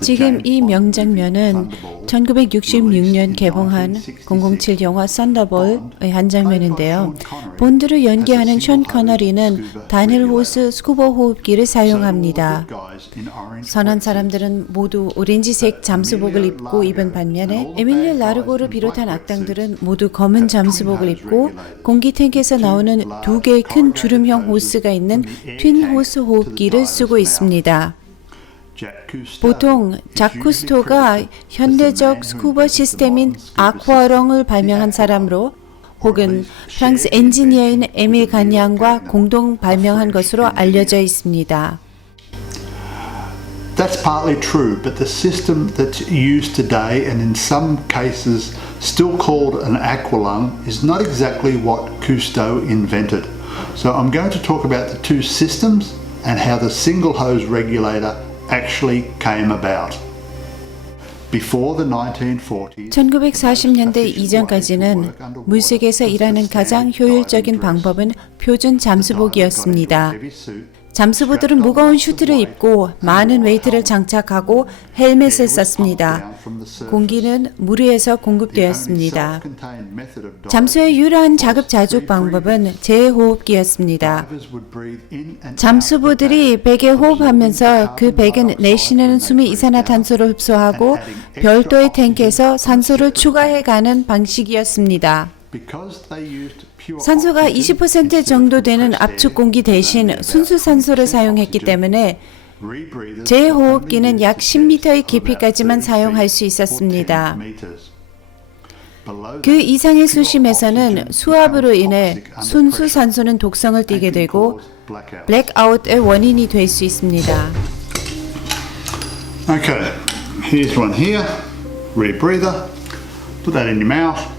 지금 이 명장면은 1966년 개봉한 007 영화 썬더볼의 한 장면인데요. 본드를 연기하는 션 커너리는 다니엘 호스 스쿠버 호흡기를 사용합니다. 선한 사람들은 모두 오렌지색 잠수복을 입은 반면에 에밀리 라르고를 비롯한 악당들은 모두 검은 잠수복을 입고 공기 탱크에서 나오는 두 개의 큰 주름형 호스가 있는 튠 호스 호흡기를 쓰고 있습니다. 보통 작 쿠스토가 현대적 스쿠버 시스템인 아쿠아롱을 발명한 사람으로 혹은 프랑스 엔지니어인 에밀 가냥과 공동 발명한 것으로 알려져 있습니다. That's partly true, but the system that's used today and in some cases still called an aqualung is not exactly what Cousteau invented. So I'm going to talk about the two systems and how the single hose regulator actually came about. Before the 1940s, 1940년대 이전까지는 물속에서 일하는 가장 효율적인 방법은 표준 잠수복이었습니다. 잠수부들은 무거운 슈트를 입고 많은 웨이트를 장착하고 헬멧을 썼습니다. 공기는 물 위에서 공급되었습니다. 잠수의 유일한 자급자족 방법은 재호흡기였습니다. 잠수부들이 백에 호흡하면서 그 백은 내쉬는 숨이 이산화탄소를 흡수하고 별도의 탱크에서 산소를 추가해가는 방식이었습니다. 산소가 20% 정도 되는 압축 공기 대신 순수 산소를 사용했기 때문에 재호흡기는 약 10m의 깊이까지만 사용할 수 있었습니다. 그 이상의 수심에서는 수압으로 인해 순수 산소는 독성을 띠게 되고 블랙아웃의 원인이 될 수 있습니다. Okay, here's one here, rebreather. Put that in your mouth.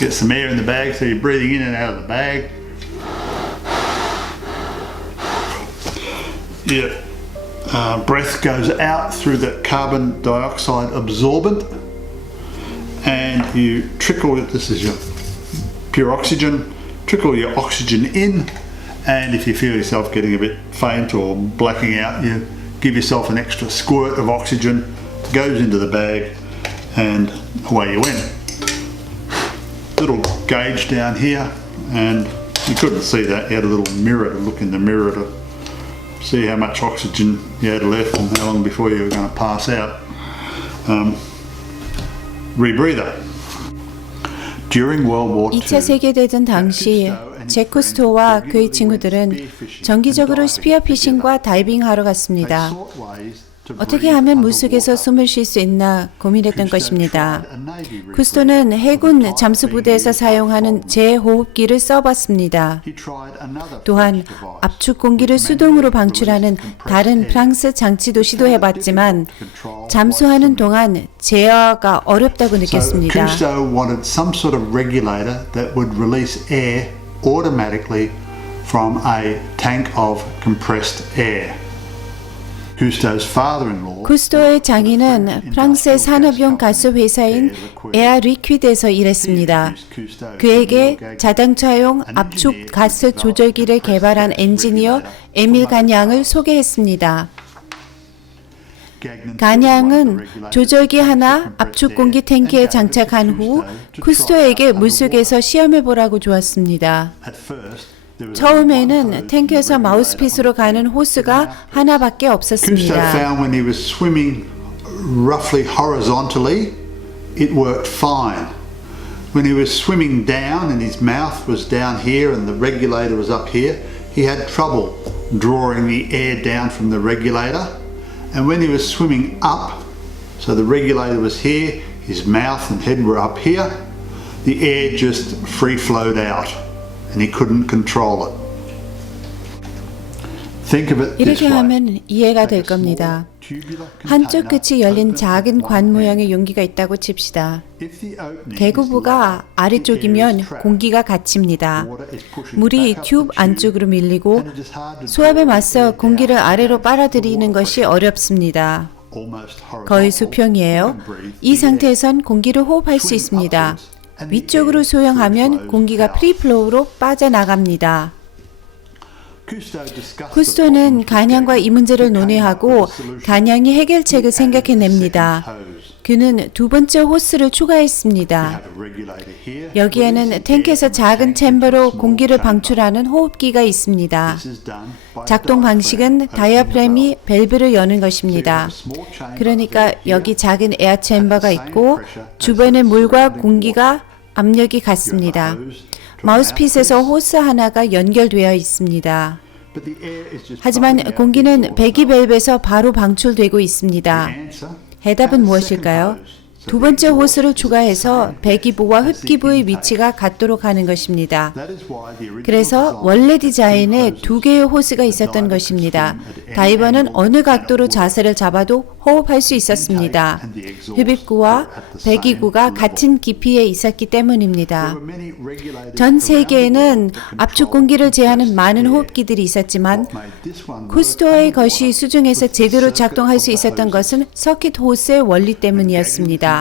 Get some air in the bag so you're breathing in and out of the bag. Your breath goes out through the carbon dioxide absorbent and you trickle, this is your pure oxygen, trickle your oxygen in, and if you feel yourself getting a bit faint or blacking out, you give yourself an extra squirt of oxygen, goes into the bag and away you went. Little gauge down here, and you couldn't see that. You had a little mirror to look in the mirror to see how much oxygen you had left and how long before you were going to pass out. Rebreather. During World War II, 2차 세계대전 당시 잭 쿠스토와 그의 친구들은 정기적으로 스피어피싱과 다이빙하러 갔습니다. 어떻게 하면 물속에서 숨을 쉴 수 있나 고민했던 것입니다. 쿠스토는 해군 잠수부대에서 사용하는 재호흡기를 써봤습니다. 또한 압축 공기를 수동으로 방출하는 다른 프랑스 장치도 시도해봤지만 잠수하는 동안 제어가 어렵다고 느꼈습니다. Cousteau wanted some sort of regulator that would release air automatically from a tank of compressed air. 쿠스토의 장인은 프랑스의 산업용 가스 회사인 에아 리퀴드에서 일했습니다. 그에게 자동차용 압축 가스 조절기를 개발한 엔지니어 에밀 가냥을 소개했습니다. 가냥은 조절기 하나 압축 공기 탱크에 장착한 후 쿠스토에게 물속에서 시험해보라고 주었습니다. 처음에는 탱크에서 마우스피스로 가는 호스가 하나밖에 없었습니다. Cousteau found when he was swimming roughly horizontally, it worked fine. When he was swimming down and his mouth was down here and the regulator was up here, he had trouble drawing the air down from the regulator. And when he was swimming up, so the regulator was here, his mouth and head were up here, the air just free flowed out. And he couldn't control it. Think of it this 이렇게 way. 하면 이해가 될 겁니다. 한쪽 끝이 열린 작은 관 모양의 용기가 있다고 칩시다. 개구부가 아래쪽이면 공기가 갇힙니다. 물이 튜브 안쪽으로 밀리고 수압에 맞서 공기를 아래로 빨아들이는 것이 어렵습니다. 거의 수평이에요. 이 상태에선 공기를 호흡할 수 있습니다. 위쪽으로 소형하면 공기가 프리플로우로 빠져나갑니다. 쿠스토는 간양과 이 문제를 논의하고 간양이 해결책을 생각해냅니다. 그는 두 번째 호스를 추가했습니다. 여기에는 탱크에서 작은 챔버로 공기를 방출하는 호흡기가 있습니다. 작동 방식은 다이아프램이 밸브를 여는 것입니다. 그러니까 여기 작은 에어 챔버가 있고 주변의 물과 공기가 압력이 같습니다. 마우스핏에서 호스 하나가 연결되어 있습니다. 하지만 공기는 배기 밸브에서 바로 방출되고 있습니다. 해답은 무엇일까요? 두 번째 호스를 추가해서 배기부와 흡기부의 위치가 같도록 하는 것입니다. 그래서 원래 디자인에 두 개의 호스가 있었던 것입니다. 다이버는 어느 각도로 자세를 잡아도 호흡할 수 있었습니다. 흡입구와 배기구가 같은 깊이에 있었기 때문입니다. 전 세계에는 압축 공기를 제하는 많은 호흡기들이 있었지만 쿠스토어의 것이 수중에서 제대로 작동할 수 있었던 것은 서킷 호스의 원리 때문이었습니다.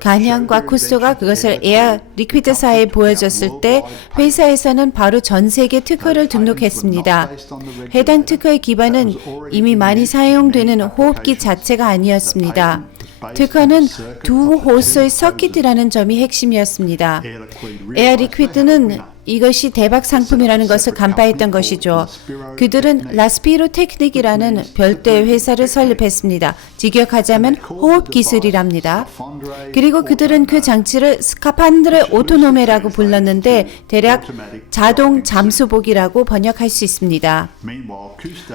간양과 쿠스토가 그것을 에어 리퀴드사에 보여줬을 때 회사에서는 바로 전 세계 특허를 등록했습니다. 해당 특허의 기반은 이미 많이 사용되는 호흡기 자체가 아니었습니다. 특허는 두 호스의 서킷이라는 점이 핵심이었습니다. 에어 리퀴드는 이것이 대박 상품이라는 것을 간파했던 것이죠. 그들은 라스피로 테크닉이라는 별도의 회사를 설립했습니다. 직역하자면 호흡 기술이랍니다. 그리고 그들은 그 장치를 스카판드레 오토노메라고 불렀는데 대략 자동 잠수복이라고 번역할 수 있습니다.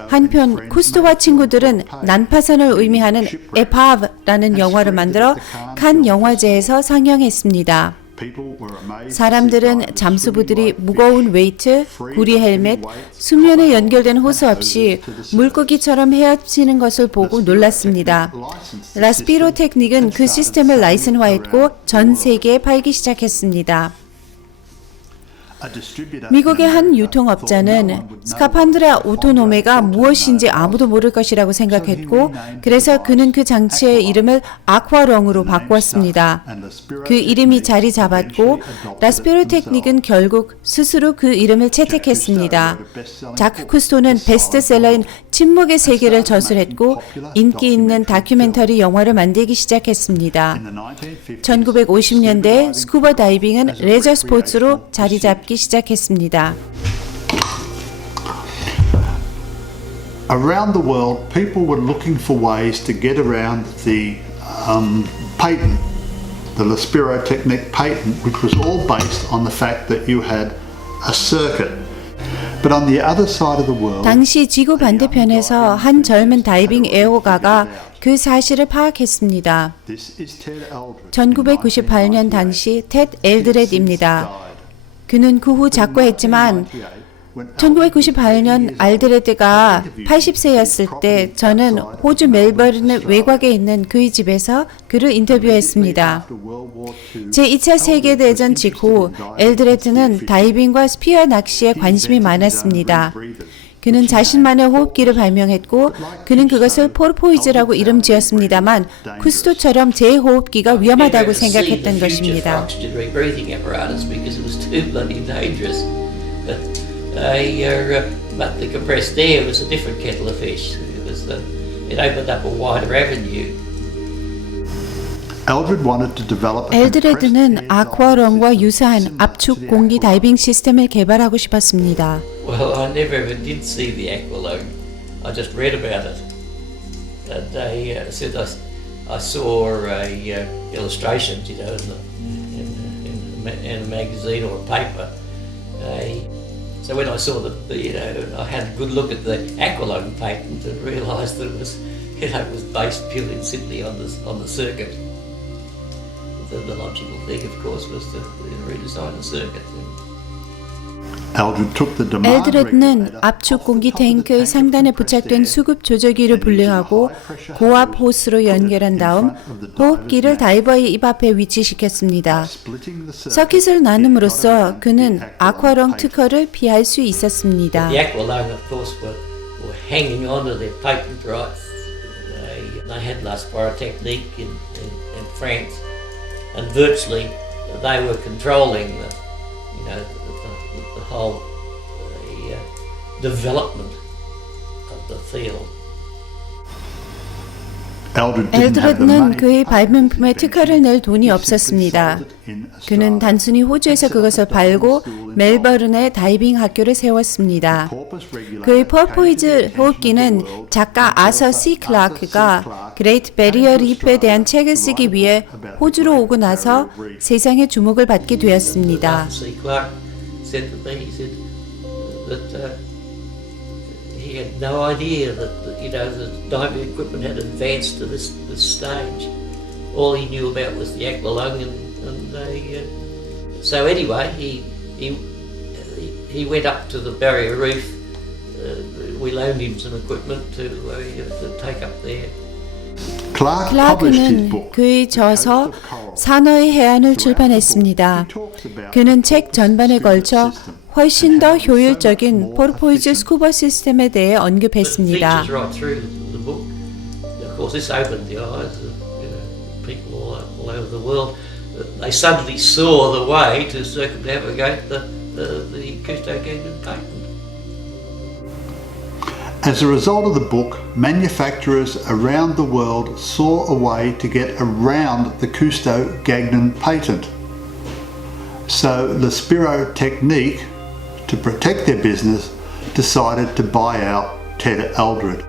한편 쿠스토와 친구들은 난파선을 의미하는 에파브라는 영화를 만들어 칸 영화제에서 상영했습니다. 사람들은 잠수부들이 무거운 웨이트, 구리 헬멧, 수면에 연결된 호스 없이 물고기처럼 헤엄치는 것을 보고 놀랐습니다. 라스피로 테크닉은 그 시스템을 라이선화했고 전 세계에 팔기 시작했습니다. 미국의 한 유통업자는 스카판드레 오토노메가 무엇인지 아무도 모를 것이라고 생각했고 그래서 그는 그 장치의 이름을 아쿠아롱으로 바꾸었습니다. 그 이름이 자리 잡았고 라스피로 테크닉은 결국 스스로 그 이름을 채택했습니다. 자크 쿠스토는 베스트셀러인 침묵의 세계를 저술했고 인기 있는 다큐멘터리 영화를 만들기 시작했습니다. 1950년대 스쿠버 다이빙은 레저 스포츠로 자리 잡기 시작했습니다. Around the world, people were looking for ways to get around the patent, the Laspiro technique patent, which was all based on the fact that you had a circuit. But on the other side of the world, 당시 지구 반대편에서 한 젊은 다이빙 애호가가 그 사실을 파악했습니다. 1998년 당시 텟 엘드렛입니다. 그는 그 후 작고했지만 1998년 알드레드가 80세였을 때 저는 호주 멜버른의 외곽에 있는 그의 집에서 그를 인터뷰했습니다. 제2차 세계대전 직후 엘드레드는 다이빙과 스피어 낚시에 관심이 많았습니다. 그는 자신만의 호흡기를 발명했고 그는 그것을 포르포이즈라고 이름 지었습니다만 쿠스토처럼 제 호흡기가 위험하다고 생각했던 것입니다. But the compressed air was a different kettle of fish. It opened up a wider avenue. 엘드레드는 아쿠아롱과 유사한 압축 공기 다이빙 시스템을 개발하고 싶었습니다. Well, I never ever did see the Aqualung. I just read about it. And I said I saw illustrations, you know, in a magazine or a paper. So when I saw I had a good look at the Aqualung patent and realised that it was based purely and simply on the circuit. The logical thing, of course, was to redesign the circuit. 엘드레드는 압축 공기 탱크의 상단에 부착된 수급 조절기를 분리하고 고압 호스로 연결한 다음 호흡기를 다이버의 입 앞에 위치시켰습니다. 서킷을 나눔으로써 그는 아쿠아롱 특허를 피할 수 있었습니다. The Aqualung, of course, were hanging on to their patent rights. They had Laspiro technique in France, and virtually they were controlling the whole development of the field. 엘드레드는 그의 발명품에 특허를 낼 돈이 없었습니다. 그는 단순히 호주에서 그것을 팔고 멜버른에 다이빙 학교를 세웠습니다. 그의 퍼포이즈 호흡기는 작가 아서 C. 클라크가 그레이트 베리어 리프에 대한 책을 쓰기 위해 호주로 오고 나서 세상의 주목을 받게 되었습니다. C. Clarke said to me, he said that he had no idea that the diving equipment had advanced to this stage. All he knew about was the aqualung, and so anyway, he went up to the barrier reef. We loaned him some equipment to take up there. 클라크는 그의 저서 산어의 해안을 출판했습니다. 그는 책 전반에 걸쳐 훨씬 더 효율적인 포르포이즈 스쿠버 시스템에 대해 언급했습니다. Right through the book. Of course, this opened the eyes of people all over the world. They suddenly saw the way to circumnavigate the Cousteau-Gagnon patent. As a result of the book, manufacturers around the world saw a way to get around the Cousteau-Gagnon patent. So the Spiro Technique, to protect their business, decided to buy out Ted Eldred.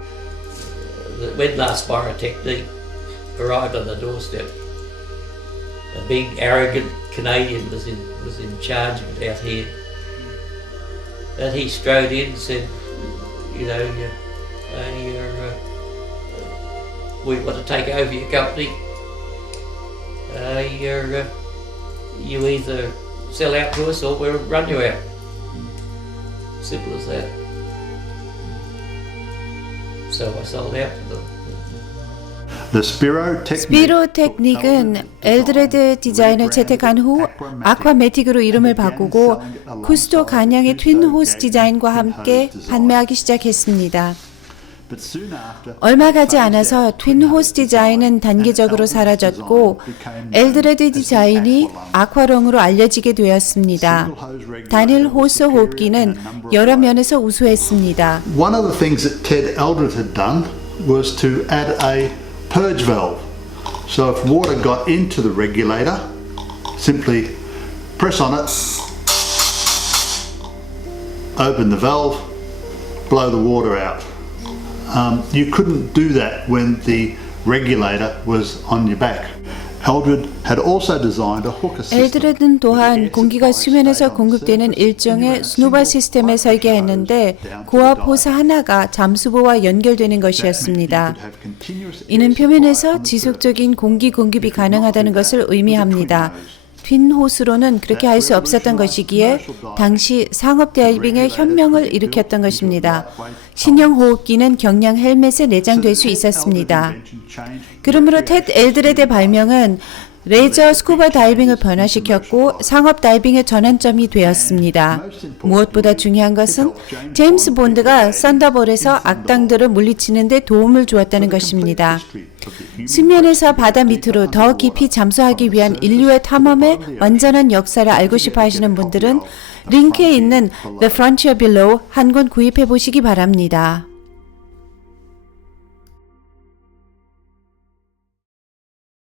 When La Spiro Technique arrived on the doorstep, a big arrogant Canadian was in charge of it out here, and he strode in and said, we want to take over your company. You either sell out to us or we'll run you out. Simple as that. So I sold out to them. The Spiro 스피로 테크닉은 엘드레드 디자인을 채택한 후 아쿠아매틱으로 이름을 바꾸고 쿠스토 간양의 튠 호스 디자인과 함께 판매하기 시작했습니다. 얼마 가지 않아서 튠 호스 디자인은 단계적으로 사라졌고 엘드레드 디자인이 아쿠아롱으로 알려지게 되었습니다. 단일 호스 호흡기는 여러 면에서 우수했습니다. One of the things that Ted Eldred had done was to add a purge valve. So if water got into the regulator, simply press on it, open the valve, blow the water out. You couldn't do that when the regulator was on your back. Eldred had also designed a hooker system. 엘드레드는 또한 공기가 수면에서 공급되는 일종의 스누바 시스템을 설계했는데 고압 호스 하나가 잠수부와 연결되는 것이었습니다. 이는 표면에서 지속적인 공기 공급이 가능하다는 것을 의미합니다. 튠 호스로는 그렇게 할 수 없었던 것이기에 당시 상업 다이빙의 혁명을 일으켰던 것입니다. 신형 호흡기는 경량 헬멧에 내장될 수 있었습니다. 그러므로 테드 엘드레드의 발명은 레저 스쿠버 다이빙을 변화시켰고 상업 다이빙의 전환점이 되었습니다. 무엇보다 중요한 것은 제임스 본드가 썬더볼에서 악당들을 물리치는 데 도움을 주었다는 것입니다. 수면에서 바다 밑으로 더 깊이 잠수하기 위한 인류의 탐험의 완전한 역사를 알고 싶어 하시는 분들은 링크에 있는 The Frontier Below 한 권 구입해 보시기 바랍니다.